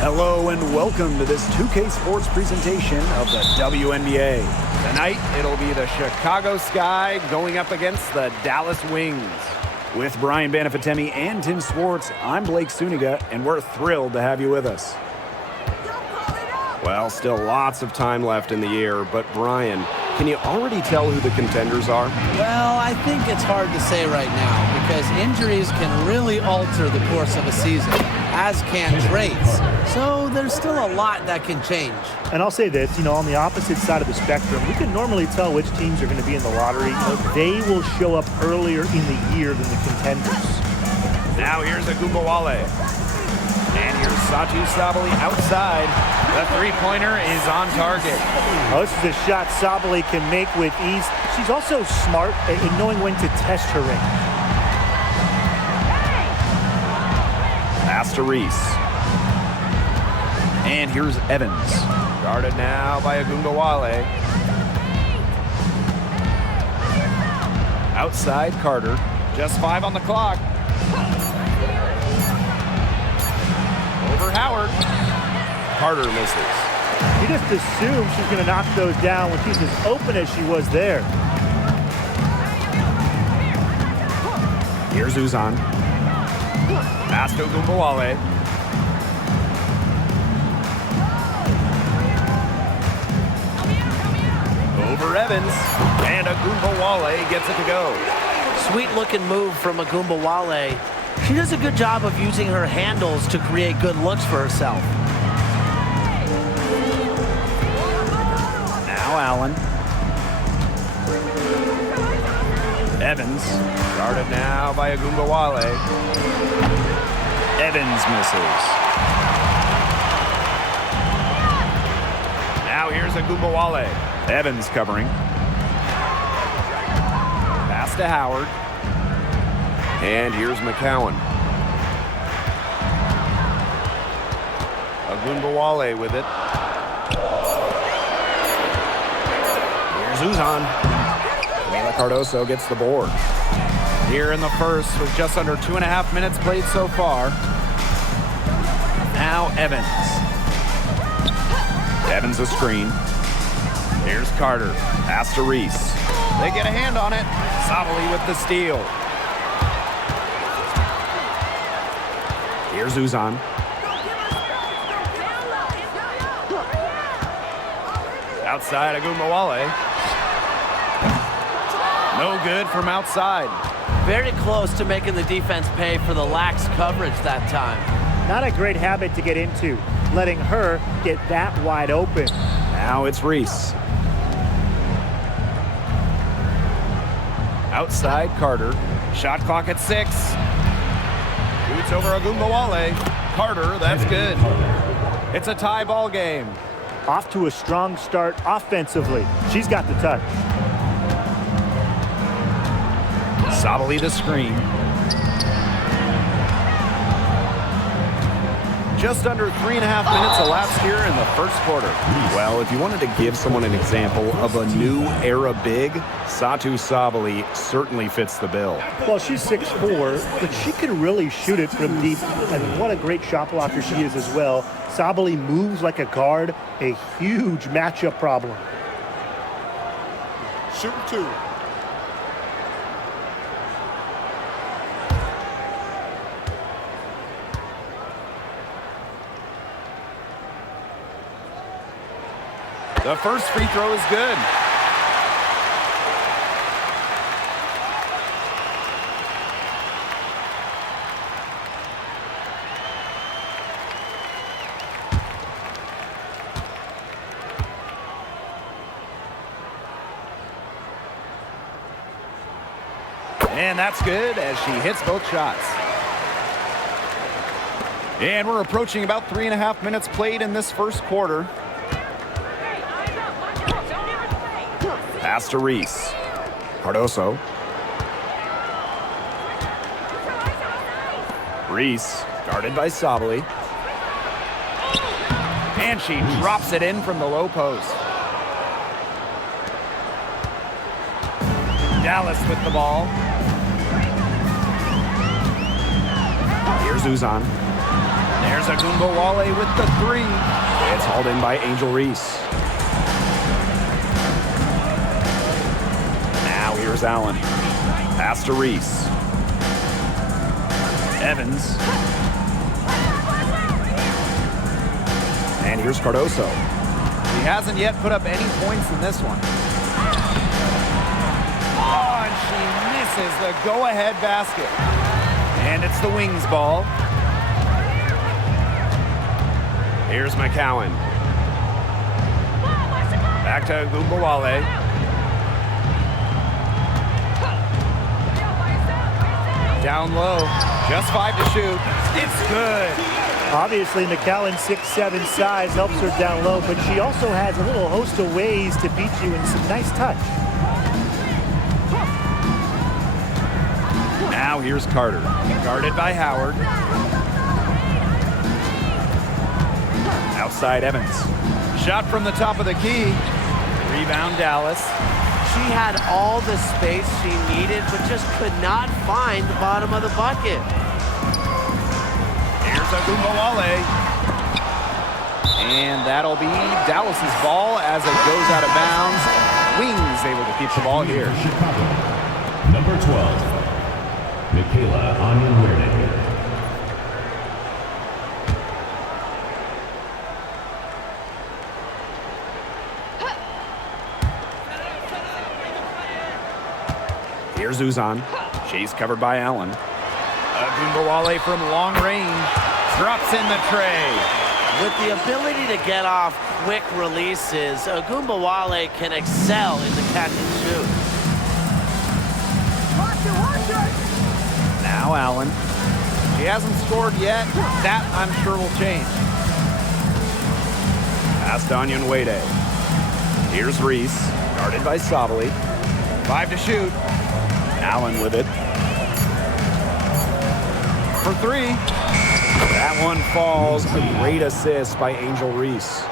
Hello and welcome to this 2K Sports presentation of the WNBA. Tonight, it'll be the Chicago Sky going up against the Dallas Wings. With Brian Banafitemi and Tim Swartz, I'm Blake Suniga, and we're thrilled to have you with us. Well, still lots of time left in the year, but Brian, can you already tell who the contenders are? Well, I think it's hard to say right now because injuries can really alter the course of a season, as can trades. So there's still a lot that can change. And I'll say this, on the opposite side of the spectrum, we can normally tell which teams are going to be in the lottery. They will show up earlier in the year than the contenders. Now here's Agumbawale. And here's Satou Sabally outside. The three-pointer is on target. Oh, this is a shot Sabally can make with ease. She's also smart in knowing when to test her ring. Pass to Reese. And here's Evans. Guarded now by Agumbawale. Outside Carter. Just 5 on the clock. Over Howard. Carter misses. You just assume she's going to knock those down when she's as open as she was there. Here's Uzan. Pass to Agumbawale. Over Evans. And Agumbawale gets it to go. Sweet-looking move from Agumbawale. She does a good job of using her handles to create good looks for herself. Now Allen. Evans. Guarded now by Agumbawale. Evans misses. Now here's Agumbawale. Evans covering. Pass to Howard. And here's McCowan. Agumbawale with it. Here's Uzan. Camila Cardoso gets the board. Here in the first with just under 2.5 minutes played so far. Now Evans. Evans a screen. Here's Carter. Pass to Reese. They get a hand on it. Sabally with the steal. Here's Uzan. Outside Agumbawale. No good from outside. Very close to making the defense pay for the lax coverage that time. Not a great habit to get into, letting her get that wide open. Now it's Reese. Outside Carter. Shot clock at 6. Shoots over Agumbawale. Carter, that's good. It's a tie ball game. Off to a strong start offensively. She's got the touch. Sabally the screen. Just under 3.5 minutes elapsed here in the first quarter. Well, if you wanted to give someone an example of a new era big, Satou Sabally certainly fits the bill. Well, she's 6'4", but she can really shoot it from deep. And what a great shot blocker she is as well. Sabally moves like a guard, a huge matchup problem. Shoot 2. The first free throw is good. And that's good as she hits both shots. And we're approaching about 3.5 minutes played in this first quarter. Pass to Reese. Cardoso. Reese, guarded by Sabally. And she drops it in from the low post. Dallas with the ball. Here's Uzan. There's Agumbawale with the three. It's hauled in by Angel Reese. Now here's Allen. Pass to Reese. Evans. And here's Cardoso. He hasn't yet put up any points in this one. Oh, and she misses the go-ahead basket. And it's the Wings ball. Here's McCowan. Back to Agumbawale. Down low. Just 5 to shoot. It's good. Obviously, McCowan's 6'7" size helps her down low, but she also has a little host of ways to beat you in some nice touch. Now here's Carter. Guarded by Howard. Outside Evans. Shot from the top of the key. Rebound Dallas. She had all the space she needed, but just could not find the bottom of the bucket. Here's Agumbawale. And that'll be Dallas's ball as it goes out of bounds. Wings able to keep the ball here. Chicago. Number 12, Michaela Onyenwerde. Here's Uzan. She's covered by Allen. Agumbawale from long range. Drops in the tray. With the ability to get off quick releases, Agumbawale can excel in the catch and shoot. Now Allen. She hasn't scored yet. That, I'm sure, will change. Pass to Onyenwerde. Here's Reese. Guarded by Sabali. 5 to shoot. Allen with it. For 3. That one falls. A great assist by Angel Reese.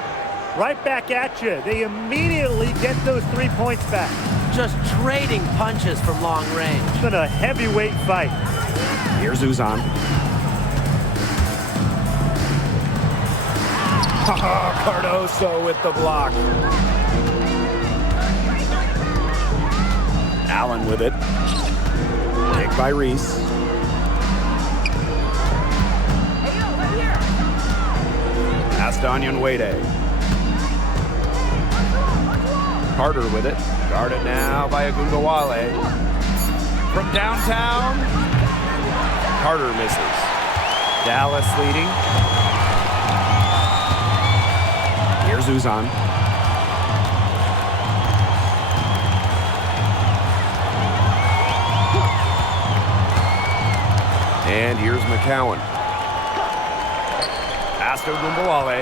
Right back at you. They immediately get those 3 points back. Just trading punches from long range. It's been a heavyweight fight. Here's Uzan. Cardoso with the block. Allen with it. Picked by Reese. Pass to Onyenwerde. Carter with it. Guarded now by Agumbawale. From downtown. Carter misses. Dallas leading. Here's Uzan. And here's McCowan. Pass to Agumbawale.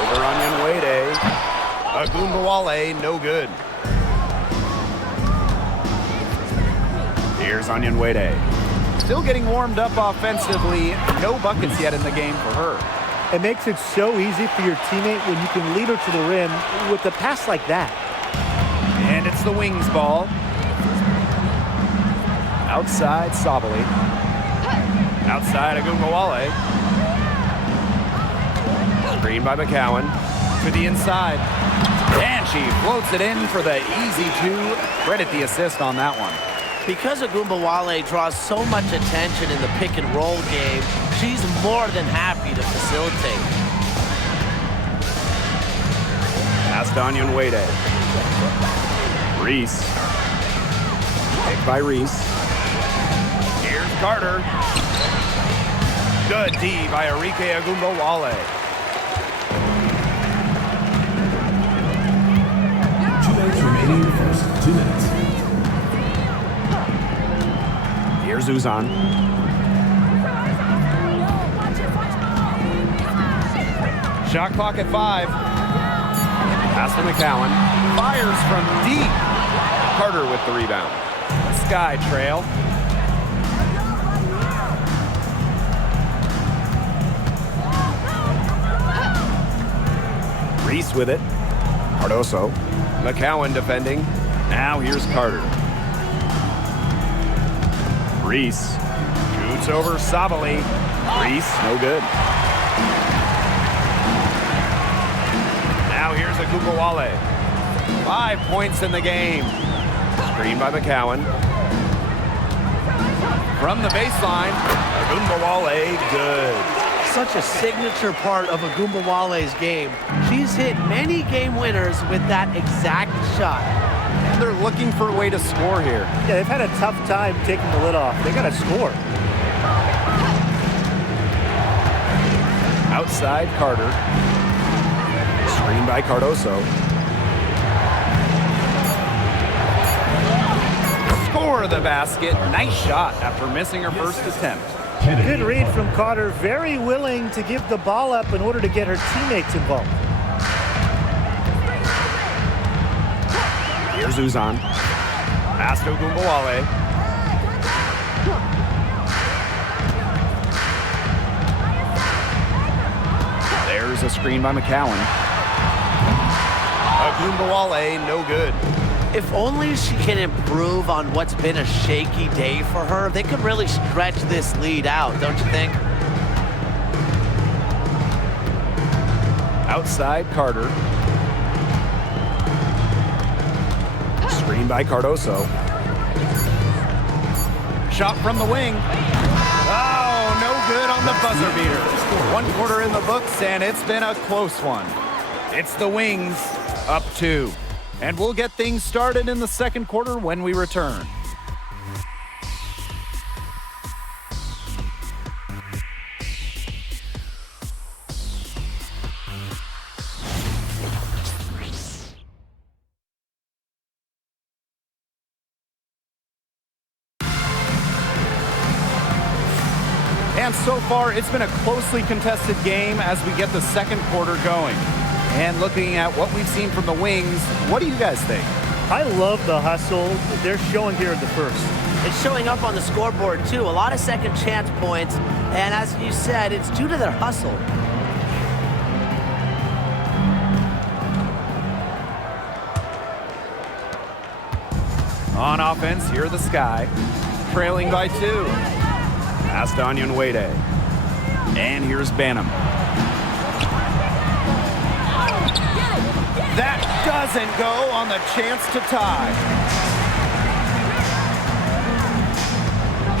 Over Onyenwerde. Agumbawale, no good. Here's Onyenwerde. Still getting warmed up offensively. No buckets yet in the game for her. It makes it so easy for your teammate when you can lead her to the rim with a pass like that. And it's the Wings ball. Outside Sabali. Outside Agumbawale. Screen by McCowan. To the inside. And she floats it in for the easy 2. Credit the assist on that one. Because Agumbawale draws so much attention in the pick and roll game, she's more than happy to facilitate. Pass to Onyenwerde. Reese. Picked by Reese. Here's Carter. Good D by Arike Agumbawale. 2 minutes remaining in the first. 2 minutes. Here's Uzan. Shot clock at 5. Pass to McCowan. Fires from deep. Carter with the rebound. Sky trail. Reese with it. Cardoso. McCowan defending. Now here's Carter. Reese shoots Shoots over Sabali. Reese, no good. Now here's Agumbawale. 5 points in the game. Screen by McCowan. From the baseline, Agumbawale, good. Such a signature part of Agumbawale's game. She's hit many game winners with that exact shot. And they're looking for a way to score here. Yeah, they've had a tough time taking the lid off. They got to score. Outside Carter. Screen by Cardoso. Score the basket. Nice shot after missing her first attempt. Good read from Carter. Very willing to give the ball up in order to get her teammates involved. Here's Uzan. Pass to Agumbawale. There's a screen by McCowan. Agumbawale, no good. If only she can improve on what's been a shaky day for her, they could really stretch this lead out, don't you think? Outside Carter. Screen by Cardoso. Shot from the wing. Oh, no good on the buzzer beater. 1 quarter in the books, and it's been a close one. It's the Wings up 2. And we'll get things started in the second quarter when we return. And so far, it's been a closely contested game as we get the second quarter going. And looking at what we've seen from the Wings, what do you guys think? I love the hustle they're showing here in the first. It's showing up on the scoreboard, too. A lot of second chance points. And as you said, it's due to their hustle. On offense, here are the Sky. Trailing by 2. Pass to Onyenwere. And here's Banham. That doesn't go on the chance to tie.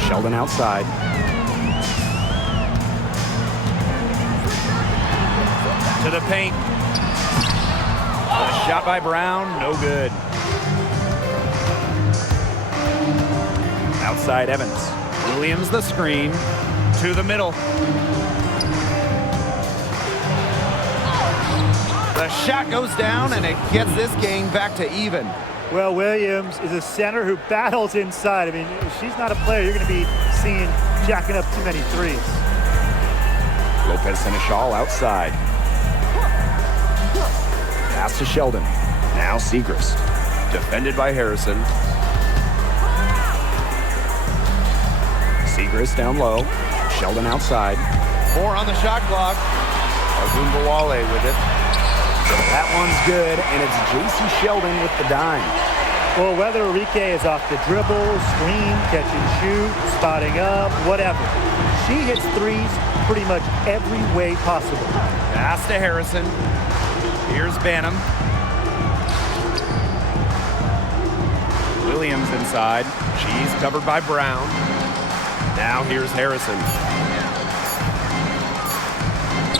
Sheldon outside. To the paint. A shot by Brown, no good. Outside Evans. Williams the screen. To the middle. The shot goes down, and it gets this game back to even. Well, Williams is a center who battles inside. I mean, if she's not a player, you're going to be seeing jacking up too many threes. Lopez Seneschal outside. Pass to Sheldon. Now Segrist. Defended by Harrison. Segrist down low. Sheldon outside. 4 on the shot clock. Agumbawale with it. That one's good, and it's J.C. Sheldon with the dime. Well, whether Enrique is off the dribble, screen, catch and shoot, spotting up, whatever, she hits threes pretty much every way possible. Pass to Harrison. Here's Banham. Williams inside. She's covered by Brown. Now here's Harrison.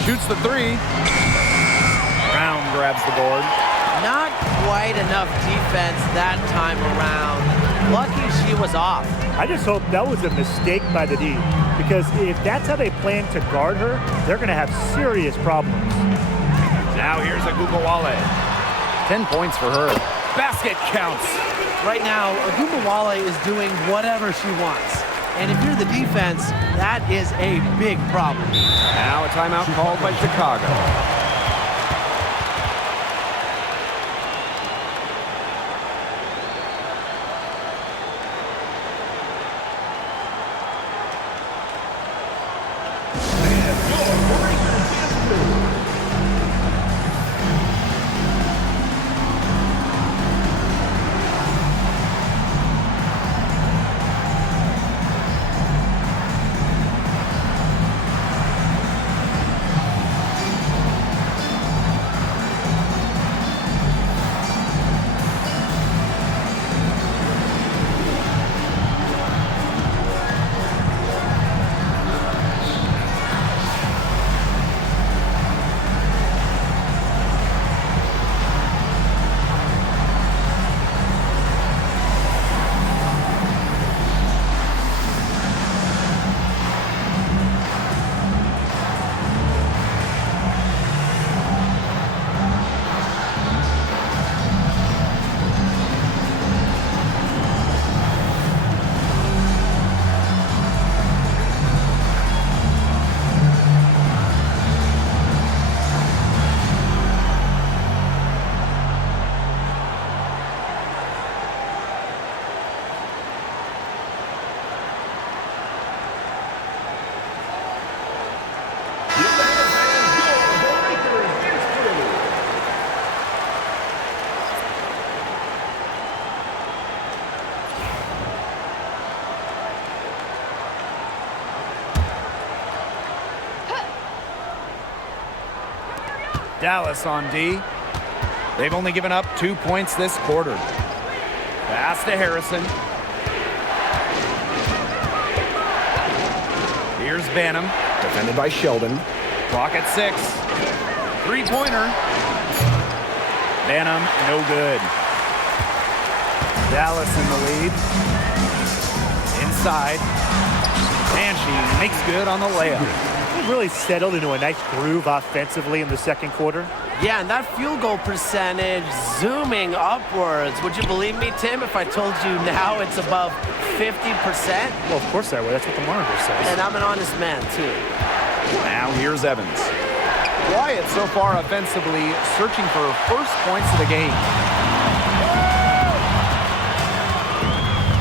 Shoots the 3. Brown grabs the board. Not quite enough defense that time around. Lucky she was off. I just hope that was a mistake by the D, because if that's how they plan to guard her, they're going to have serious problems. Now here's Agumbawale. 10 points for her. Basket counts. Right now, Agumbawale is doing whatever she wants. And if you're the defense, that is a big problem. Now a timeout called by Chicago. Dallas on D. They've only given up 2 points this quarter. Pass to Harrison. Here's Banham. Defended by Sheldon. Clock at 6. Three-pointer. Banham, no good. Dallas in the lead. Inside. And she makes good on the layup. They really settled into a nice groove offensively in the second quarter. Yeah, and that field goal percentage zooming upwards. Would you believe me, Tim, if I told you now it's above 50%? Well, of course I would. That's what the monitor says. And I'm an honest man, too. Now here's Evans. Quiet so far offensively, searching for first points of the game.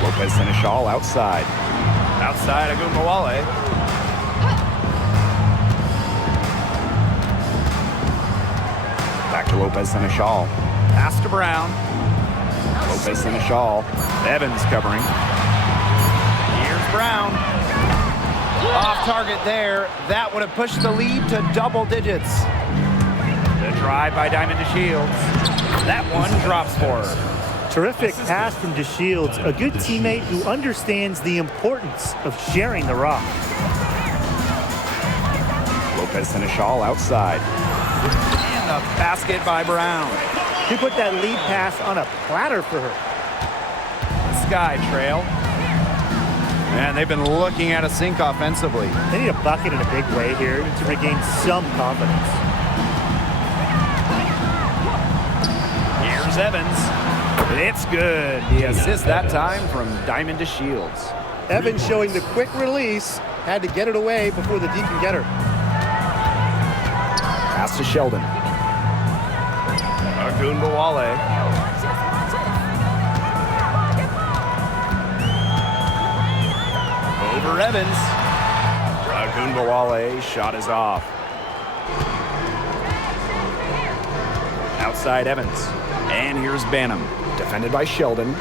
Lopez Seneschal outside. Outside Agumbawale. Back to Lopez Seneschal. Pass to Brown. Lopez Seneschal. Evans covering. Here's Brown. Off target there. That would have pushed the lead to double digits. The drive by Diamond DeShields. That one drops for her. Terrific pass from DeShields, a good teammate who understands the importance of sharing the rock. Lopez Seneschal outside. And the basket by Brown. He put that lead pass on a platter for her. Sky trail. And they've been looking at a sink offensively. They need a bucket in a big way here to regain some confidence. Here's Evans. It's good. The assist that time from Diamond DeShields. Evans showing the quick release. Had to get it away before the D can get her. Pass to Sheldon. Agumbawale. Over Evans. Agumbawale shot is off. Outside Evans. And here's Banham. Defended by Sheldon.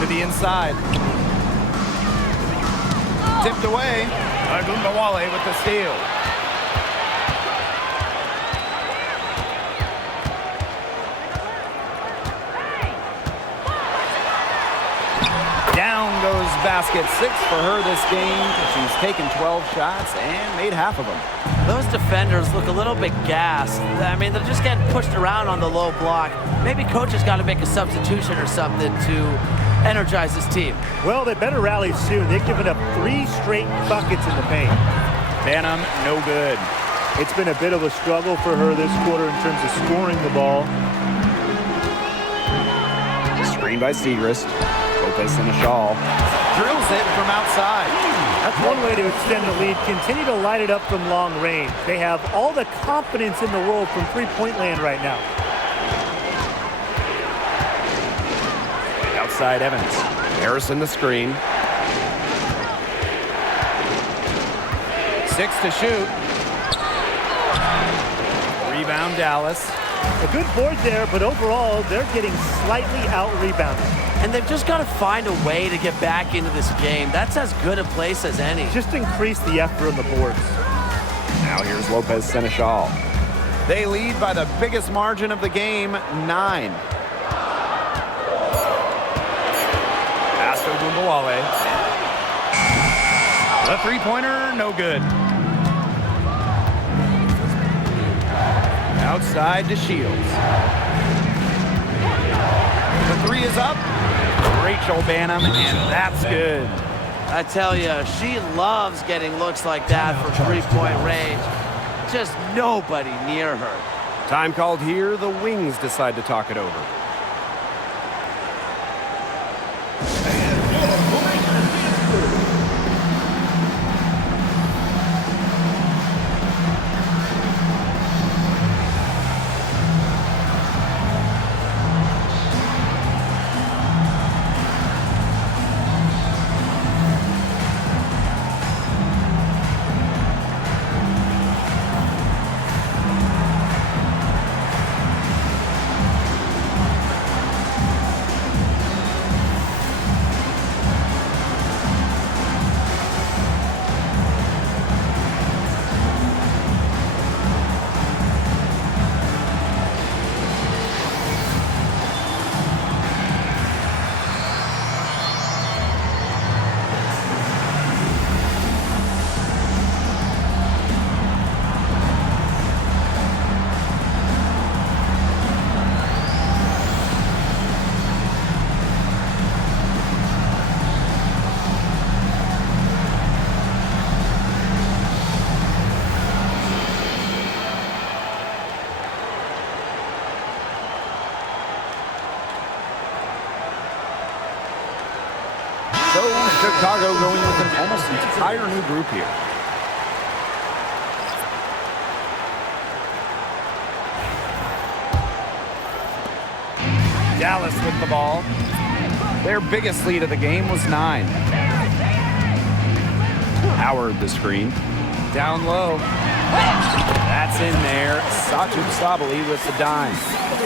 To the inside. Tipped away. Agumbawale with the steal. Down goes basket 6 for her this game. She's taken 12 shots and made half of them. Those defenders look a little bit gassed. I mean, they're just getting pushed around on the low block. Maybe coach has got to make a substitution or something to energize this team. Well, they better rally soon. They've given up 3 straight buckets in the paint. Banham, no good. It's been a bit of a struggle for her this quarter in terms of scoring the ball. Screen by Segrist. Lopez Seneschal. Drills it from outside. That's one way to extend the lead. Continue to light it up from long range. They have all the confidence in the world from three-point land right now. Outside Evans. Harrison the screen. 6 to shoot. Rebound Dallas. A good board there, but overall, they're getting slightly out-rebounded. And they've just got to find a way to get back into this game. That's as good a place as any. Just increase the effort on the boards. Now here's Lopez Seneschal. They lead by the biggest margin of the game, 9. Pass to Agumbawale. The three-pointer, no good. Outside to Shields. The 3 is up. Rachel Banham, and that's good. I tell you, she loves getting looks like that from three-point range. Just nobody near her. Time called here. The Wings decide to talk it over. So Chicago going with an almost entire new group here. Dallas with the ball. Their biggest lead of the game was 9. Howard the screen. Down low. That's in there. Satu Sabali with the dime.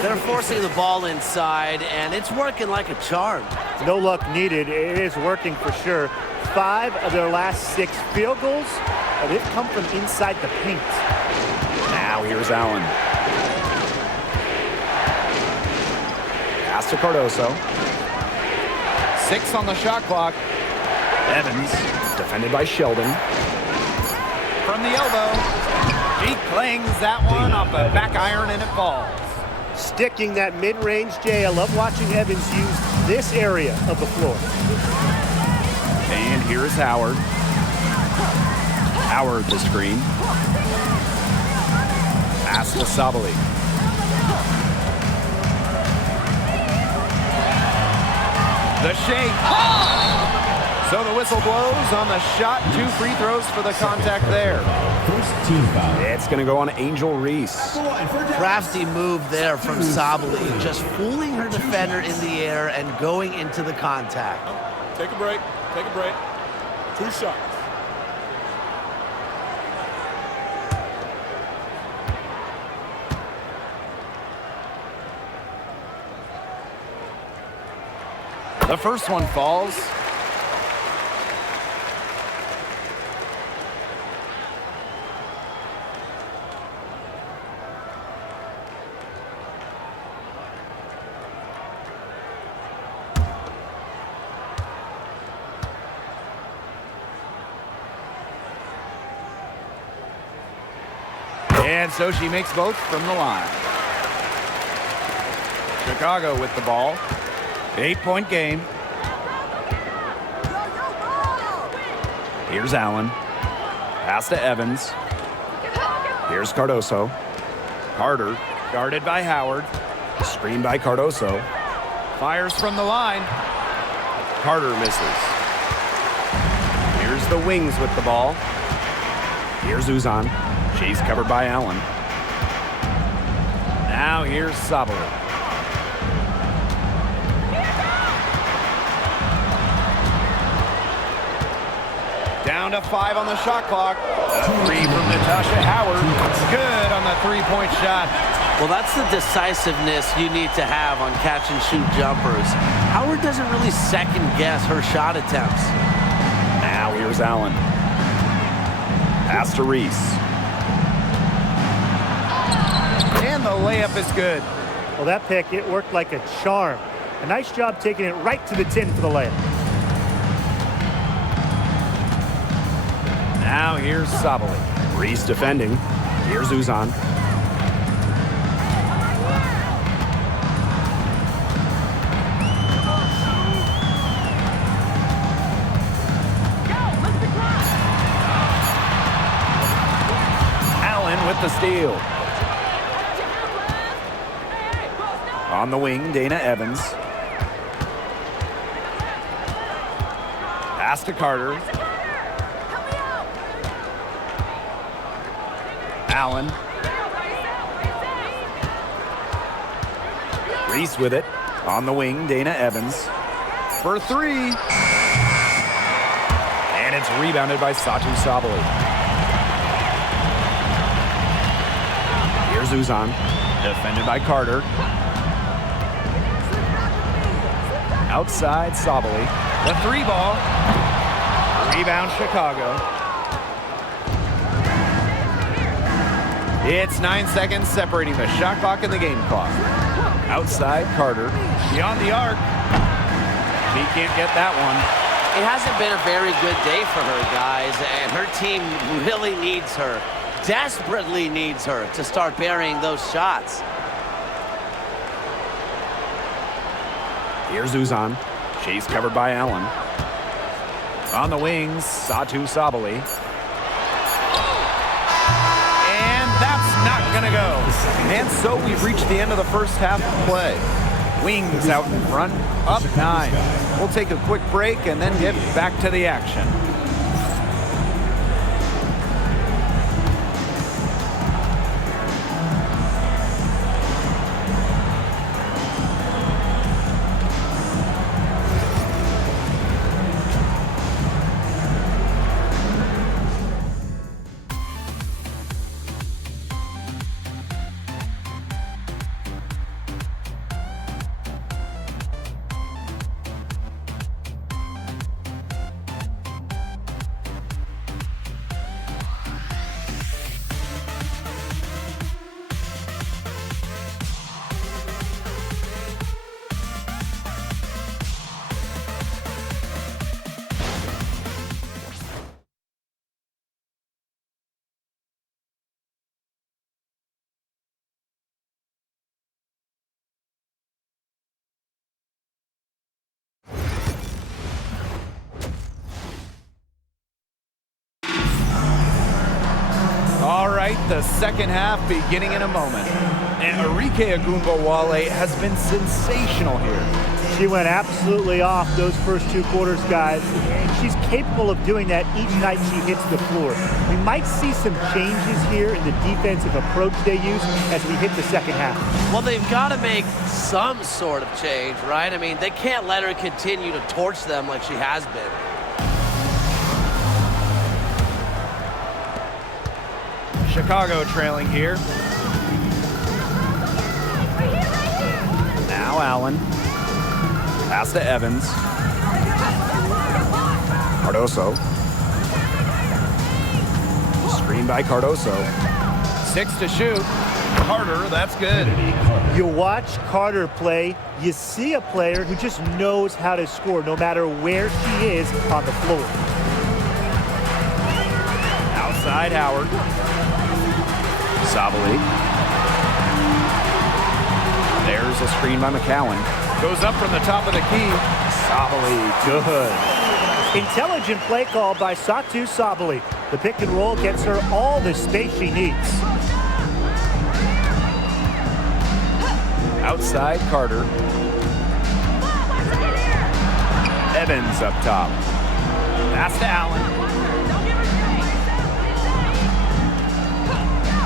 They're forcing the ball inside, and it's working like a charm. No luck needed. It is working for sure. 5 of their last 6 field goals, they've come from inside the paint. Now here's Allen. Pass to Cardoso. 6 on the shot clock. Evans, defended by Sheldon. From the elbow. He clangs that one off the back iron, and it falls. Sticking that mid-range, Jay. I love watching Evans use this area of the floor. And here's Howard. Howard the screen. Pass to Sabali. The shake. So the whistle blows on the shot. 2 free throws for the contact there. First team foul. It's going to go on Angel Reese. Crafty move there from Sabali, just fooling her defender in the air and going into the contact. Take a break. Take a break. 2 shots. The first one falls. And so she makes both from the line. Chicago with the ball. 8-point game. Here's Allen. Pass to Evans. Here's Cardoso. Carter, guarded by Howard. Screened by Cardoso. Fires from the line. Carter misses. Here's the wings with the ball. Here's Uzan. She's covered by Allen. Now here's Sabali. Down to 5 on the shot clock. A 3 from Natasha Howard. Good on the 3-point shot. Well, that's the decisiveness you need to have on catch-and-shoot jumpers. Howard doesn't really second-guess her shot attempts. Now here's Allen. Pass to Reese. And the layup is good. Well, that pick, it worked like a charm. A nice job taking it right to the tin for the layup. Now here's Sabali. Reese defending. Here's Uzan. Allen with the steal. On the wing, Dana Evans. Pass to Carter. Allen. Reese with it. On the wing, Dana Evans. For 3. And it's rebounded by Satu Sabali. Here's Uzan. Defended by Carter. Outside Sabali. The 3 ball. Rebound Chicago. It's 9 seconds separating the shot clock and the game clock. Outside Carter. Beyond the arc. He can't get that one. It hasn't been a very good day for her, guys, and her team really needs her, desperately needs her to start burying those shots. Here's Uzan. She's covered by Allen. On the wings, Satu Sabali. And that's not going to go. And so we've reached the end of the first half of play. Wings out in front, up 9. We'll take a quick break and then get back to the action. All right, the second half beginning in a moment. And Arike Ogunbowale has been sensational here. She went absolutely off those first 2 quarters, guys. And she's capable of doing that each night she hits the floor. We might see some changes here in the defensive approach they use as we hit the second half. Well, they've got to make some sort of change, right? I mean, they can't let her continue to torch them like she has been. Chicago trailing here. Now Allen. Pass to Evans. Cardoso. Screen by Cardoso. 6 to shoot. Carter, that's good. You watch Carter play, you see a player who just knows how to score no matter where she is on the floor. Outside Howard. Sabali. There's a screen by McCowan. Goes up from the top of the key. Sabali, good. Intelligent play call by Satu Sabali. The pick and roll gets her all the space she needs. Outside Carter. Evans up top. Pass to Allen.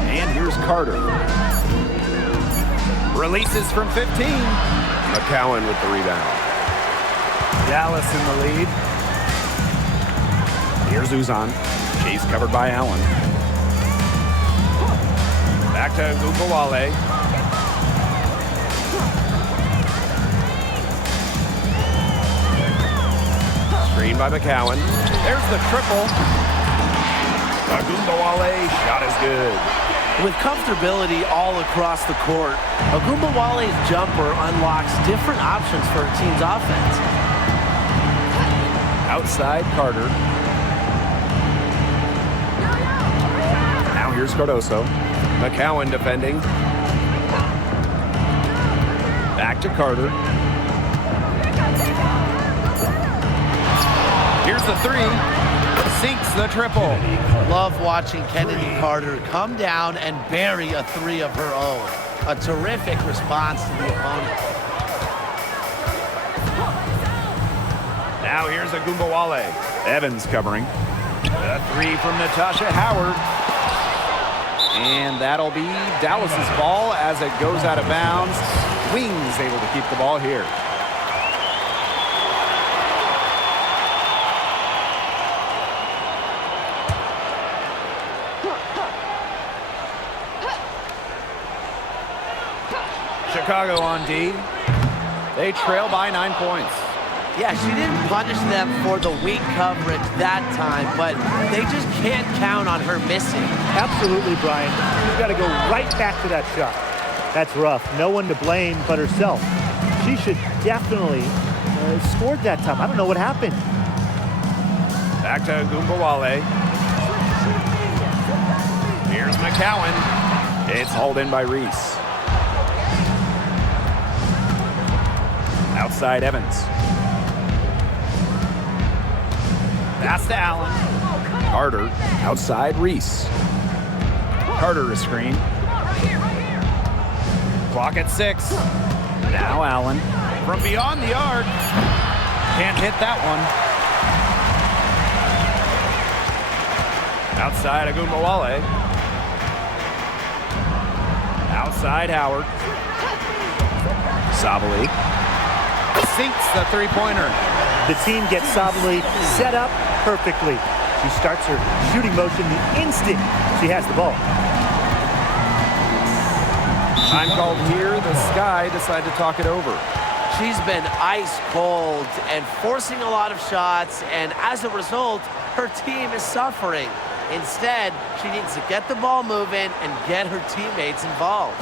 And here's Carter. Releases from 15. McCowan with the rebound. Dallas in the lead. Here's Uzan. Chase covered by Allen. Back to Ogunbowale. Screen by McCowan. There's the triple. Ogunbowale shot is good. With comfortability all across the court, Ogunbowale's jumper unlocks different options for her team's offense. Outside Carter. Now here's Cardoso. McCowan defending. Back to Carter. Here's the 3. Sinks the triple. Love watching Kennedy Carter come down and bury a 3 of her own. A terrific response to the opponent. Now here's Ogunbowale. Evans covering. The 3 from Natasha Howard. And that'll be Dallas's ball as it goes out of bounds. Wings able to keep the ball here. Chicago on D. They trail by 9 points. Yeah, she didn't punish them for the weak coverage that time, but they just can't count on her missing. Absolutely, Brian. She's got to go right back to that shot. That's rough. No one to blame but herself. She should definitely scored that time. I don't know what happened. Back to Ogunbowale. Here's McCowan. It's hauled in by Reese. Outside Evans. Pass to Allen. Carter. Outside Reese. Carter a screen. Clock at 6. Now Allen. From beyond the arc. Can't hit that one. Outside Agumbawale. Outside Howard. Sabali. Sinks the three-pointer. The team gets Sabali set up perfectly. She starts her shooting motion the instant she has the ball. Time called here. The Sky decide to talk it over. She's been ice cold and forcing a lot of shots, and as a result, her team is suffering. Instead, she needs to get the ball moving and get her teammates involved.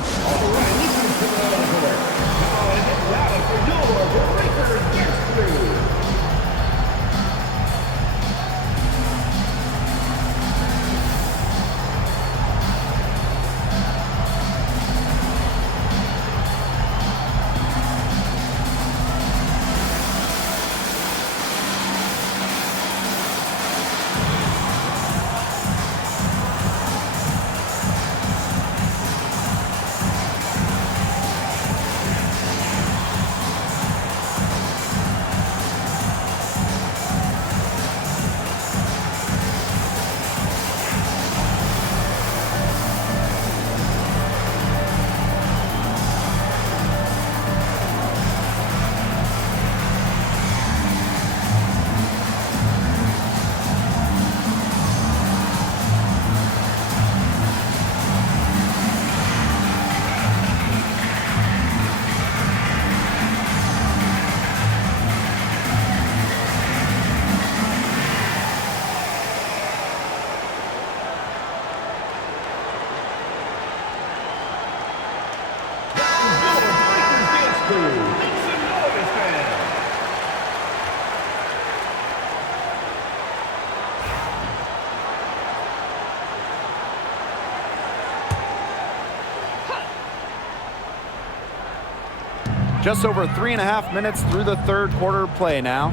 Just over 3.5 minutes through the third quarter play now.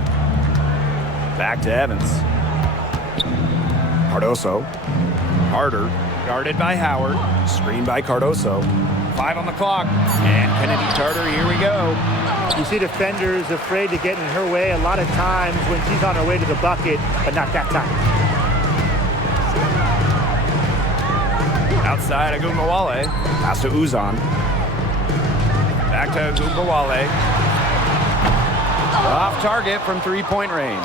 Back to Evans. Cardoso. Carter. Guarded by Howard. Screen by Cardoso. 5 on the clock. And Kennedy Tarter, here we go. You see defenders afraid to get in her way a lot of times when she's on her way to the bucket, but not that time. Outside Agumbawale. Pass to Uzan. Back to Agumbawale. Off target from three-point range.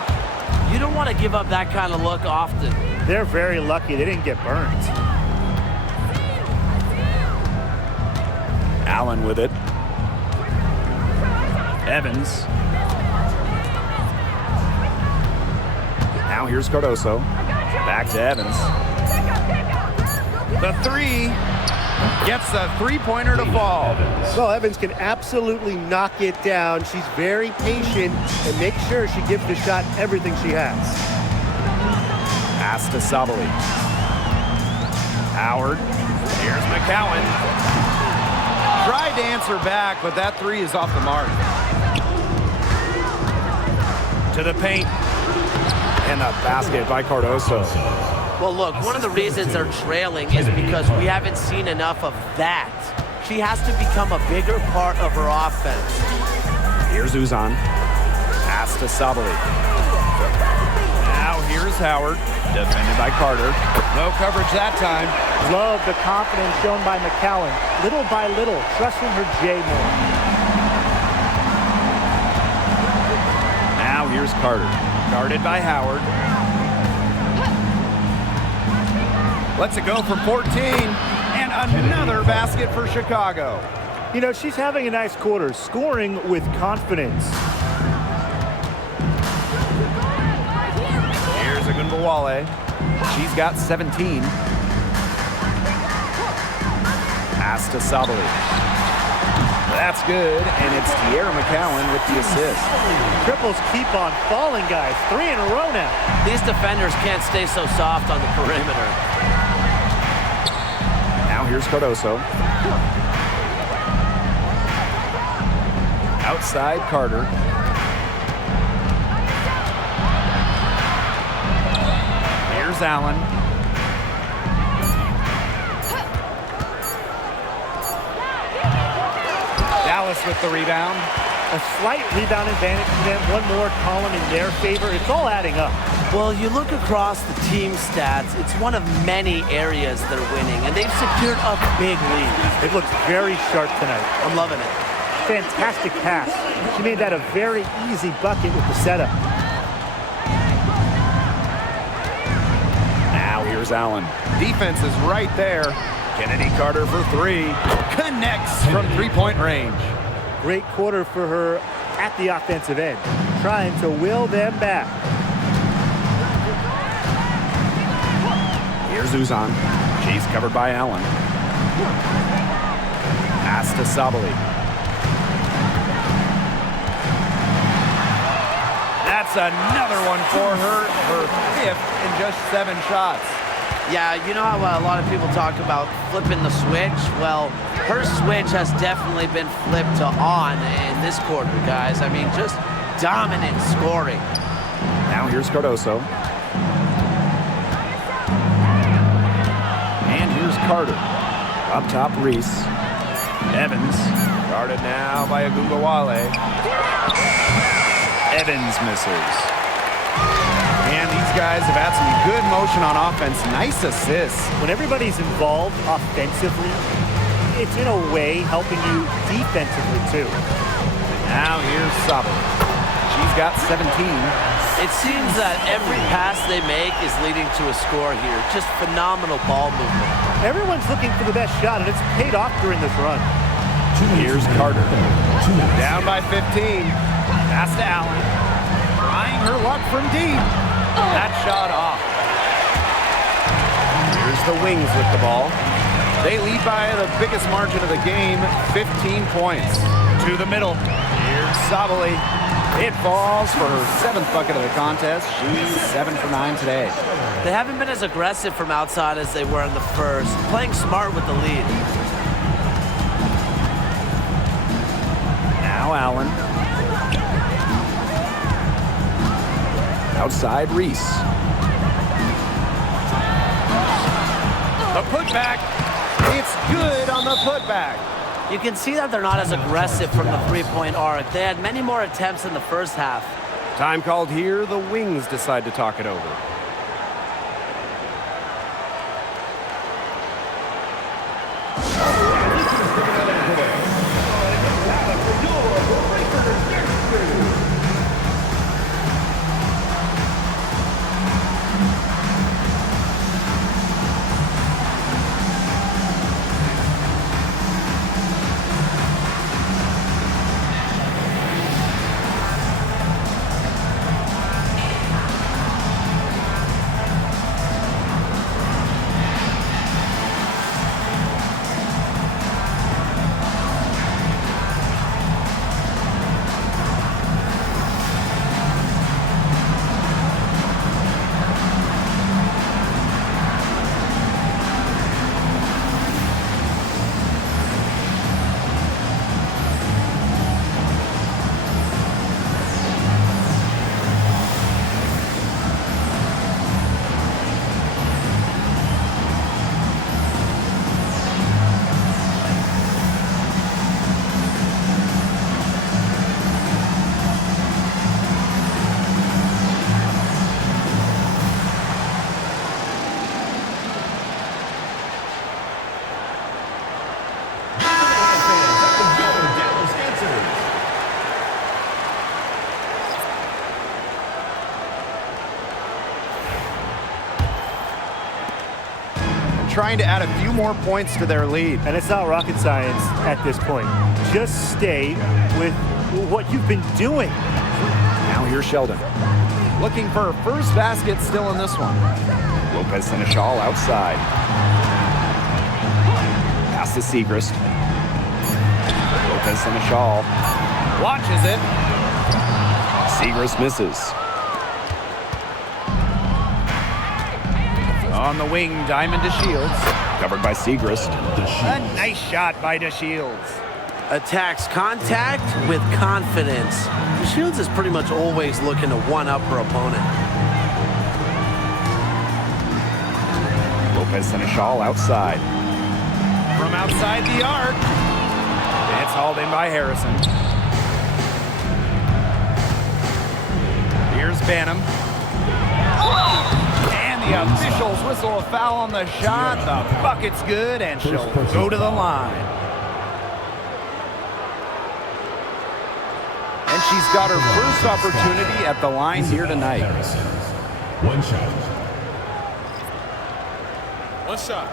You don't want to give up that kind of look often. They're very lucky they didn't get burned. Allen with it. Evans. Now here's Cardoso. Back to Evans. The three gets the three-pointer to fall. Well, Evans can absolutely knock it down. She's very patient and makes sure she gives the shot everything she has. Pass to Sabali. Howard. Here's McCowan. Tried to answer back, but that three is off the mark. To the paint. And a basket by Cardoso. Well, look, one of the reasons they're trailing is because we haven't seen enough of that. She has to become a bigger part of her offense. Here's Uzan. Pass to Sabali. Now here's Howard. Defended by Carter. No coverage that time. Love the confidence shown by McCowan. Little by little, trusting her J more. Now here's Carter. Guarded by Howard. Lets it go from 14. And another basket for Chicago. You know, she's having a nice quarter, scoring with confidence. Here's Agumbawale. She's got 17. Pass to Sabali. That's good, and it's Tierra McCowan with the assist. Triples keep on falling, guys. 3 in a row now. These defenders can't stay so soft on the perimeter. Now here's Cardoso. Outside Carter. Here's Allen. Dallas with the rebound. A slight rebound advantage for them. One more column in their favor. It's all adding up. Well, you look across the team stats, it's one of many areas they're winning, and they've secured a big lead. It looks very sharp tonight. I'm loving it. Fantastic pass. She made that a very easy bucket with the setup. Now here's Allen. Defense is right there. Kennedy Carter for three. Connects from three-point range. Great quarter for her at the offensive end, trying to will them back. Here's Uzan. She's covered by Allen. Pass to Sabali. That's another one for her. Her fifth in just 7 shots. Yeah, you know how a lot of people talk about flipping the switch? Well, her switch has definitely been flipped to on in this quarter, guys. I mean, just dominant scoring. Now here's Cardoso. And here's Carter. Up top, Reese. Evans. Guarded now by Agungawale. Evans misses. And these guys have had some good motion on offense. Nice assists. When everybody's involved offensively, it's in a way helping you defensively too. Now here's Sabali. She's got 17. It seems that every pass they make is leading to a score here. Just phenomenal ball movement. Everyone's looking for the best shot, and it's paid off during this run. Here's Carter. Down by 15. Pass to Allen. Trying her luck from deep. That shot off. Here's the Wings with the ball. They lead by the biggest margin of the game, 15 points. To the middle. Here's Sabali. It falls for her 7th bucket of the contest. She's 7 for 9 today. They haven't been as aggressive from outside as they were in the first, playing smart with the lead. Now Allen. Outside Reese. The putback. It's good on the putback. You can see that they're not as aggressive from the three-point arc. They had many more attempts in the first half. Time called here. The Wings decide to talk it over. Trying to add a few more points to their lead. And it's not rocket science at this point. Just stay with what you've been doing. Now here's Sheldon. Looking for her first basket still in this one. Lopez Seneschal outside. Pass to Segrist. Lopez Seneschal watches it. Segrist misses. On the wing, Diamond to Shields. Covered by Segrist. A nice shot by DeShields. Attacks contact with confidence. Shields is pretty much always looking to one-up her opponent. Lopez Seneschal outside. From outside the arc. It's hauled in by Harrison. Here's Banham. And the officials whistle a foul on the shot. The bucket's good, and she'll go to the line. And she's got her first opportunity at the line here tonight. One shot. One shot.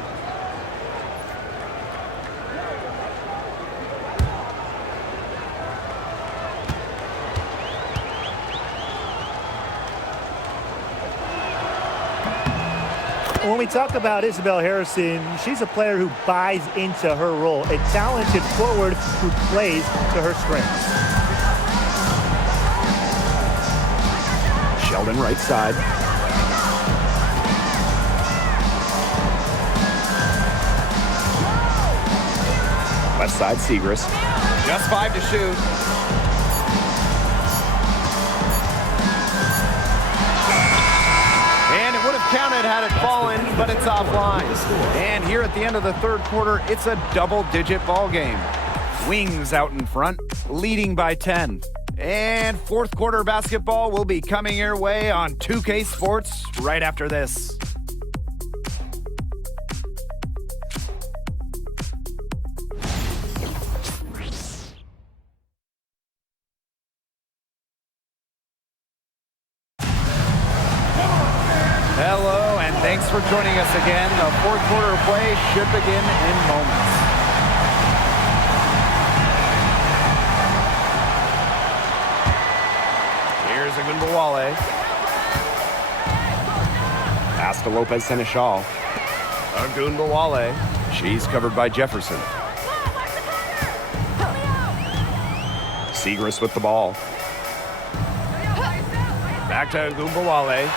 When we talk about Isabel Harrison, she's a player who buys into her role, a talented forward who plays to her strengths. Sheldon right side. Left side, Segrist. Just 5 to shoot. And it would have counted had it fallen, but it's offline. And here at the end of the third quarter, it's a double-digit ball game. Wings out in front, leading by 10. And fourth quarter basketball will be coming your way on 2K Sports right after this. Hello, and thanks for joining us again. The fourth quarter of play should begin in moments. Here's Agunbowale. Pass to Lopez Seneschal. Agunbowale. She's covered by Jefferson. Segrist with the ball. Back to Agunbowale.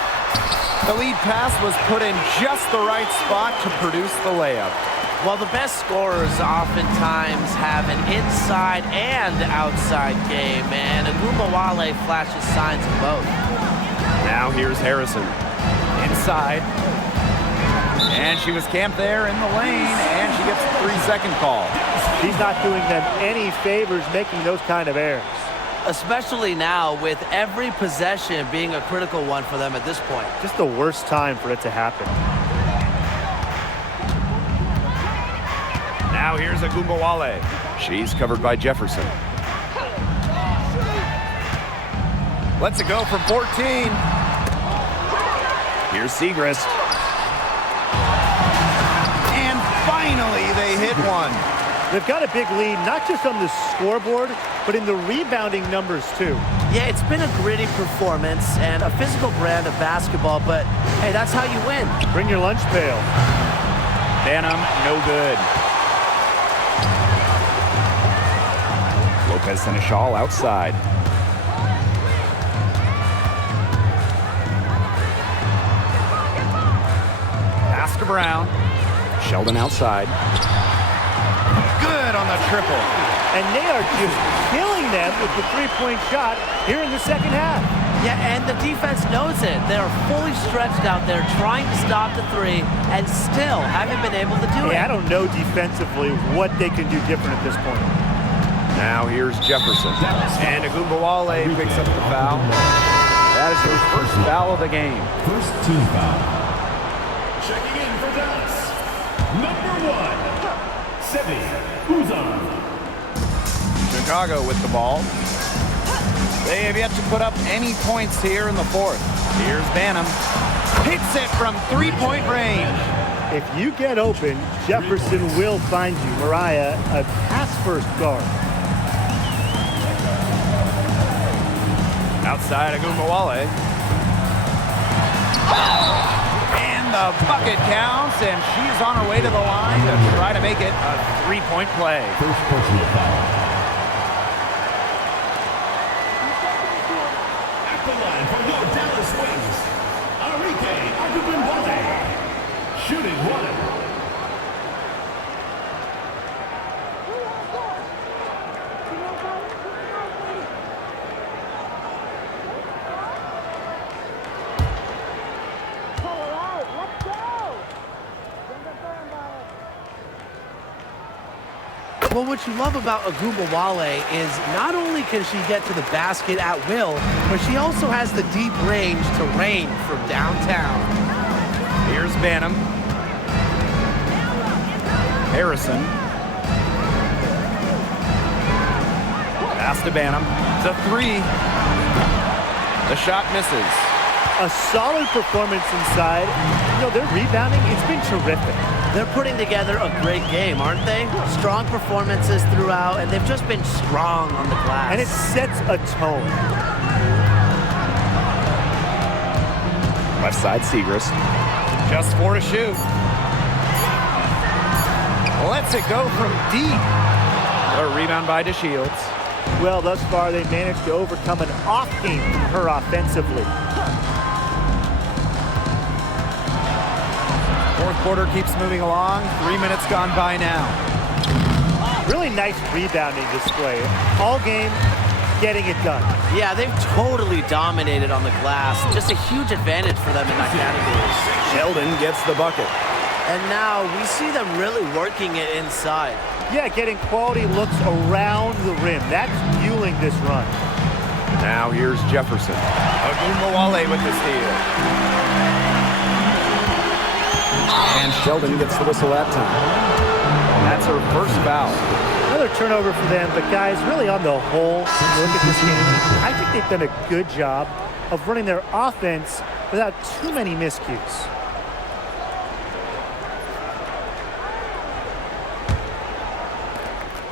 The lead pass was put in just the right spot to produce the layup. Well, the best scorers oftentimes have an inside and outside game, and Agunbowale flashes signs of both. Now here's Harrison. Inside. And she was camped there in the lane, and she gets a 3-second call. She's not doing them any favors making those kind of errors. Especially now with every possession being a critical one for them at this point. Just the worst time for it to happen. Now here's Agunbowale. She's covered by Jefferson. Lets it go from 14. Here's Segrist. And finally they hit one. They've got a big lead, not just on the scoreboard, but in the rebounding numbers, too. Yeah, it's been a gritty performance and a physical brand of basketball, but, hey, that's how you win. Bring your lunch pail. Banham, no good. Lopez Seneschal outside. Pass to Brown. Sheldon outside. Good on the triple. And they are just killing them with the three-point shot here in the second half. Yeah, and the defense knows it. They're fully stretched out there trying to stop the three and still haven't been able to do it. I don't know defensively what they can do different at this point. Now here's Jefferson. And Agunbowale picks up the foul. That is her first foul of the game. First team foul. Checking in for Dallas. Number 1, Sebi Uzan. Chicago with the ball. They have yet to put up any points here in the fourth. Here's Banham. Hits it from three-point range. If you get open, Jefferson will find you. Mariah, a pass-first guard. Outside Agunbowale. And the bucket counts, and she's on her way to the line to try to make it a three-point play. First personal foul. At the line for your Dallas Wings, Arike Agunbowale. Shooting one. Well, what you love about Agumbawale is not only can she get to the basket at will, but she also has the deep range to rain from downtown. Here's Banham. Harrison. Pass to Banham. It's a three. The shot misses. A solid performance inside. You know, their rebounding, it's been terrific. They're putting together a great game, aren't they? Strong performances throughout, and they've just been strong on the glass. And it sets a tone. Left side, Segrist. Just 4 to shoot. Lets it go from deep. A rebound by DeShields. Well, thus far, they managed to overcome an off game from her offensively. Fourth quarter keeps moving along. 3 minutes gone by now. Really nice rebounding display. All game, getting it done. Yeah, they've totally dominated on the glass. Just a huge advantage for them in that category. Sheldon gets the bucket. And now we see them really working it inside. Yeah, getting quality looks around the rim. That's fueling this run. Now here's Jefferson. Agumbawale with the steal. And Sheldon gets the whistle that time. That's her first foul. Another turnover for them, but guys, really on the whole, when you look at this game, I think they've done a good job of running their offense without too many miscues.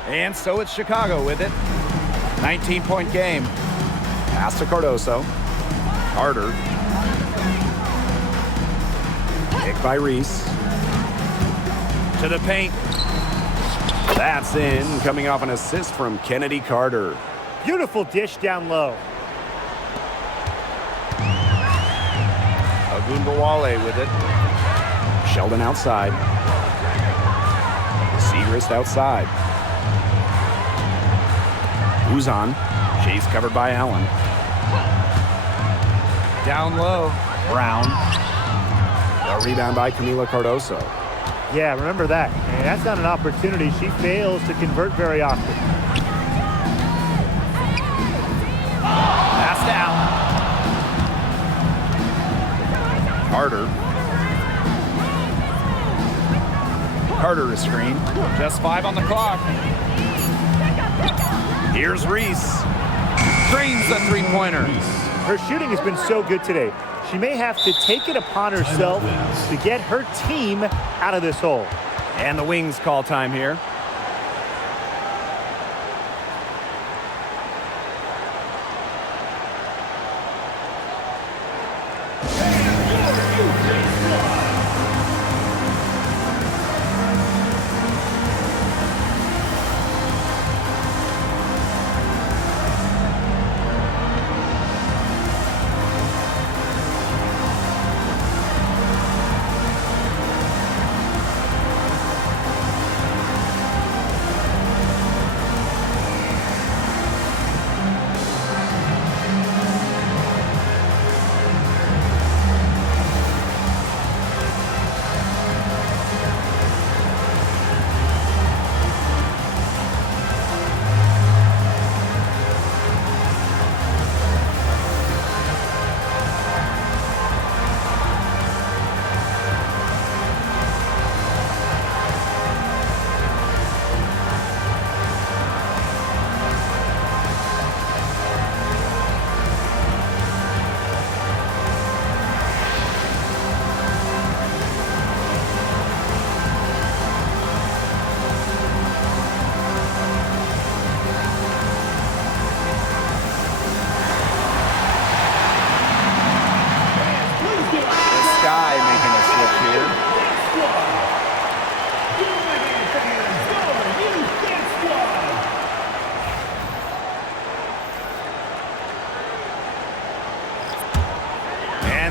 And so it's Chicago with it. 19-point game. Pass to Cardoso. Carter. Kick by Reese. To the paint. That's in, coming off an assist from Kennedy Carter. Beautiful dish down low. Agumbawale with it. Sheldon outside. Segrist outside. Uzan. Chase covered by Allen. Down low. Brown. A rebound by Camila Cardoso. Yeah, remember that. And that's not an opportunity she fails to convert very often. Pass to Allen. Carter. Carter is screen. Just 5 on the clock. Here's Reese. Drains the three-pointer. Her shooting has been so good today. She may have to take it upon herself to get her team out of this hole. And the Wings call time here.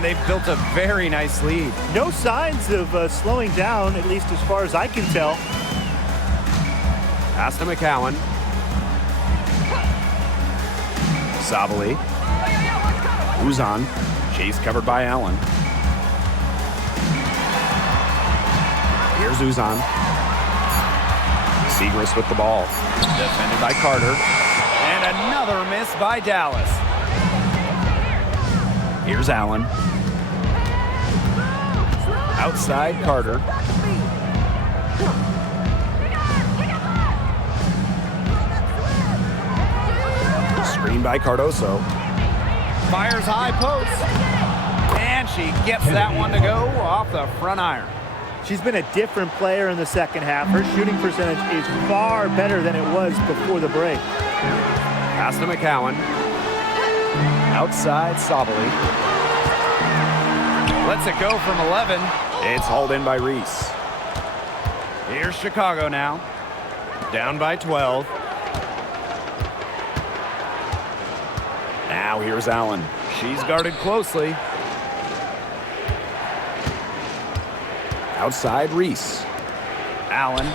They've built a very nice lead. No signs of slowing down, at least as far as I can tell. Pass to McCowan. Sabali. Uzan. Chase covered by Allen. Here's Uzan. Segrist with the ball. Defended by Carter. And another miss by Dallas. Here's Allen. Outside Carter. Screen by Cardoso. Fires high post. And she gets that one to go off the front iron. She's been a different player in the second half. Her shooting percentage is far better than it was before the break. Pass to McCowan. Outside Sabali. Lets it go from 11. It's hauled in by Reese. Here's Chicago now. Down by 12. Now here's Allen. She's guarded closely. Outside Reese. Allen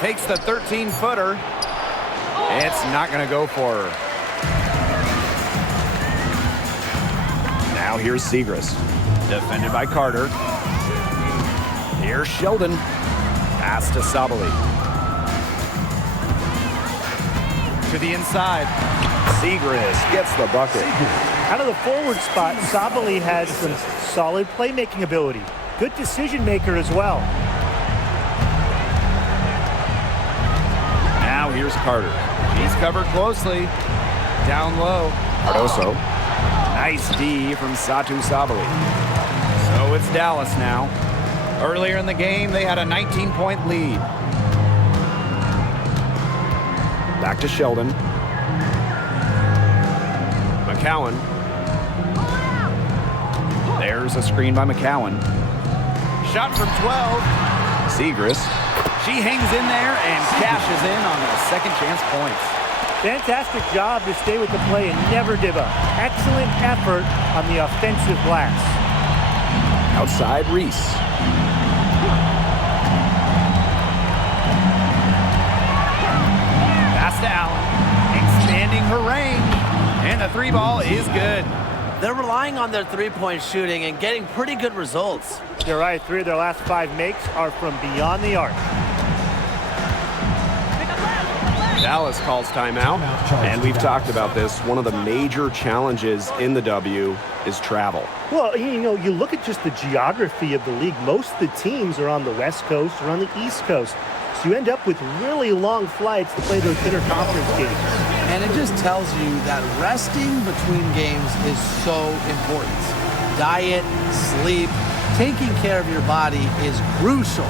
takes the 13-footer. It's not going to go for her. Now here's Segrist. Defended by Carter. Here's Sheldon. Pass to Sabali. To the inside. Segrist gets the bucket. Out of the forward spot, Sabali has some solid playmaking ability. Good decision maker as well. Now here's Carter. He's covered closely. Down low. Cardoso. Nice D from Satu Sabali. So it's Dallas now. Earlier in the game, they had a 19-point lead. Back to Sheldon. McCowan. There's a screen by McCowan. Shot from 12. Segrist. She hangs in there and cashes in on the second chance points. Fantastic job to stay with the play and never give up. Excellent effort on the offensive glass. Outside Reese. Pass to Allen. Expanding her range. And the three ball is good. They're relying on their three-point shooting and getting pretty good results. You're right. 3 of their last 5 makes are from beyond the arc. Dallas calls timeout, and we've talked about this. One of the major challenges in the W is travel. Well, you know, you look at just the geography of the league. Most of the teams are on the West Coast or on the East Coast. So you end up with really long flights to play those interconference games. And it just tells you that resting between games is so important. Diet, sleep, taking care of your body is crucial.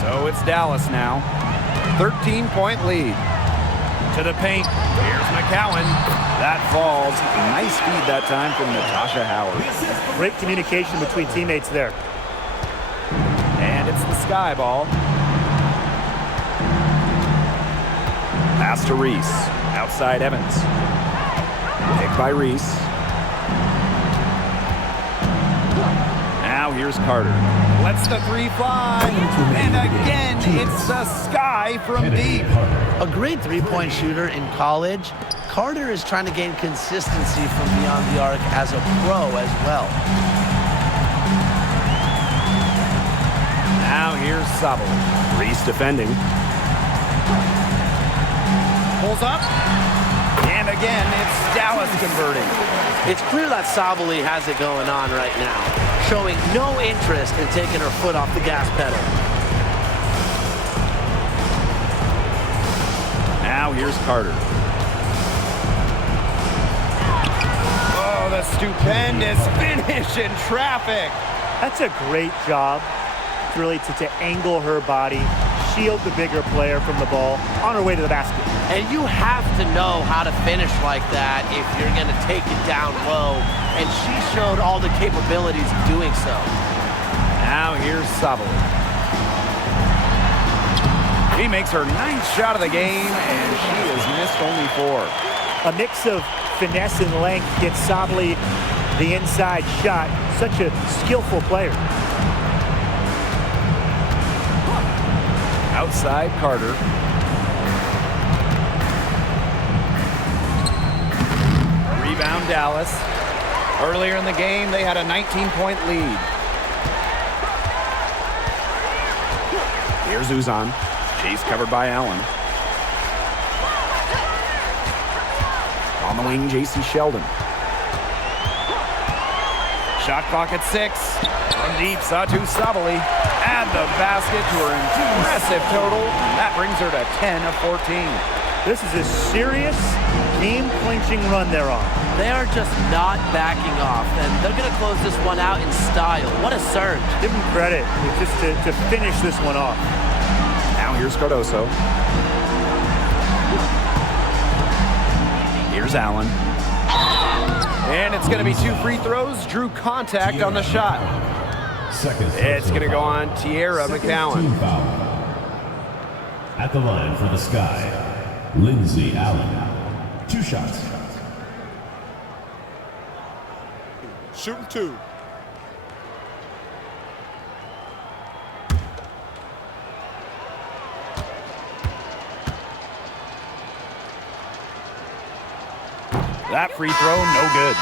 So it's Dallas now. 13-point lead. To the paint. Here's McCowan. That falls. Nice feed that time from Natasha Howard. Great communication between teammates there. And it's the Sky ball. Pass to Reese. Outside Evans. Picked by Reese. Now here's Carter. Lets the three fly. And again, it's the Sky from deep. A great three-point shooter in college, Carter is trying to gain consistency from beyond the arc as a pro as well. Now here's Sabal. Reese defending. Pulls up. And again, it's Dallas converting. It's clear that Sabali has it going on right now, showing no interest in taking her foot off the gas pedal. Now here's Carter. Oh, the stupendous finish in traffic. That's a great job, really, to angle her body, shield the bigger player from the ball on her way to the basket. And you have to know how to finish like that if you're going to take it down low. And she showed all the capabilities of doing so. Now here's Sabal. She makes her 9th shot of the game, and she has missed only 4. A mix of finesse and length gets Sabali the inside shot. Such a skillful player. Outside Carter. Rebound Dallas. Earlier in the game, they had a 19-point lead. Here's Uzan. She's covered by Allen. On the wing, J.C. Sheldon. Shot clock at 6. From deep, Satu Sabali. Add the basket to her impressive total. That brings her to 10 of 14. This is a serious game-clinching run they're on. They are just not backing off, and they're going to close this one out in style. What a surge. Give them credit just to finish this one off. Now here's Cardoso. Here's Allen. And it's going to be 2 free throws. Drew contact on the shot. It's going to go on Tierra McCowan. At the line for the Sky, Lindsay Allen. 2 shots. Shooting 2. That free throw, no good.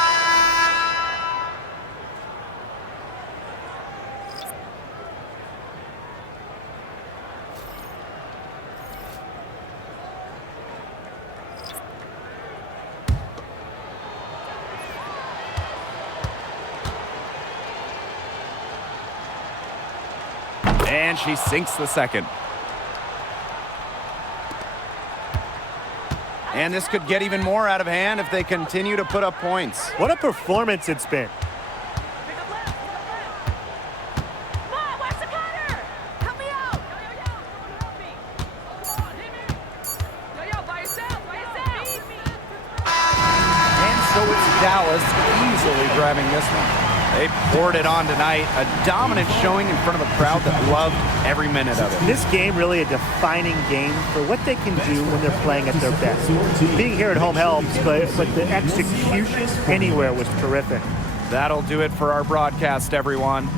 And she sinks the second. And this could get even more out of hand if they continue to put up points. What a performance it's been. And so it's Dallas easily grabbing this one. They poured it on tonight. A dominant showing in front of a crowd that loved every minute of it. This game really a defining game for what they can do when they're playing at their best. Being here at home helps, but the execution anywhere was terrific. That'll do it for our broadcast, everyone.